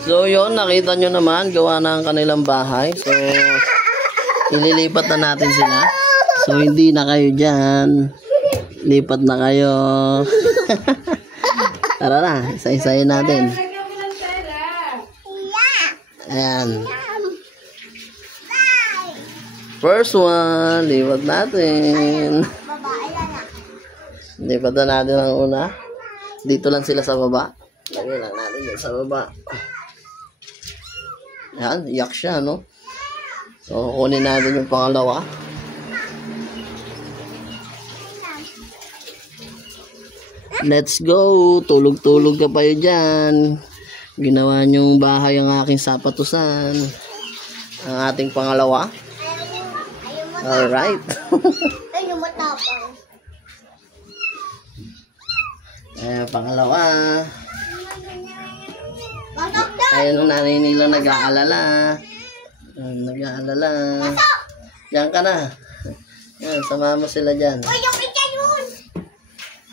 So yun, nakita nyo naman, gawa na ang kanilang bahay. So, ililipat na natin sila. So, hindi na kayo dyan. Lipat na kayo. Tara na, isa-isayin natin. Ayan. First one, lipat natin. Lipat na natin ang una. Dito lang sila sa baba. Lagyan lang natin yan sa baba. Ayan, iyak siya, no? So, kunin natin yung pangalawa. Let's go! Tulog-tulog ka pa yun dyan. Ginawa niyong bahay ang aking sapatusan. Ang ating pangalawa. Alright. Ayaw matapang. Ayan, pangalawa. Ayan ang nanay nila nag-aalala. Nag-aalala. Diyan ka na. Yan, sama mo sila dyan.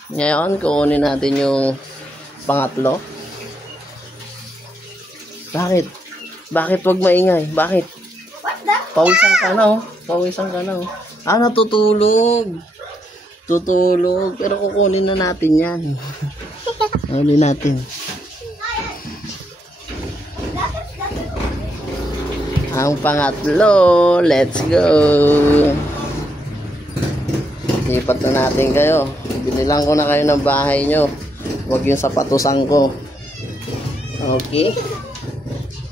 Ngayon, kukunin natin yung pangatlo. Bakit? Bakit wag maingay? Bakit? Pawisan ka na, oh. Pawisan ka na, oh. Ah, natutulog. Tutulog. Pero kukunin na natin yan. Kukunin natin. Ang pangatlo. Let's go. Lipat na natin kayo. Binilang ko na kayo ng bahay nyo. Huwag yung sapatusan ko. Okay.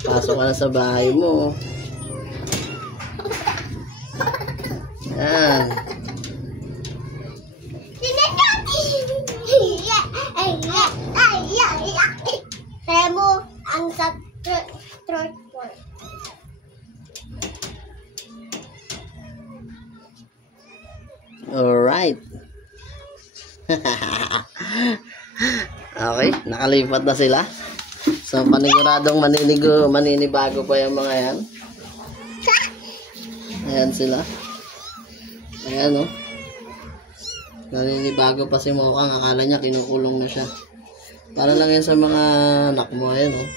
Pasok ka na sa bahay mo. Yan. Kaya mo ang sa third floor. Alright. Okay, nakalipat na sila. So, paniguradong maninibago pa yung mga yan. Ayan sila. Ayan, oh. Naninibago pa si Mokang. Akala niya kinukulong na siya. Para lang yan sa mga anak mo. Ayan, oh.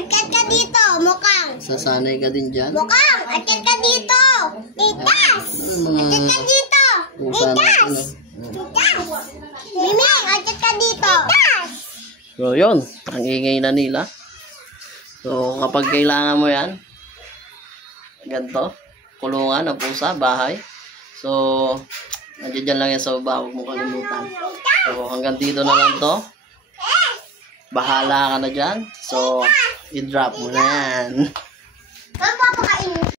Akyat ka dito, Mokang. Sasanay ka din dyan. Mokang, akyat ka dito. Titas. Akyat ka dito. Titas. Titas. Miming, akyat ka dito. Titas. So, yun. Ang ingay na nila. So, kapag kailangan mo yan, ganito, kulungan ng pusa, bahay. So, nandiyan dyan lang yan sa baba. Huwag mo kalimutan. So, hanggang dito na lang to. Bahala ka na dyan. So, i-drop mo na yan.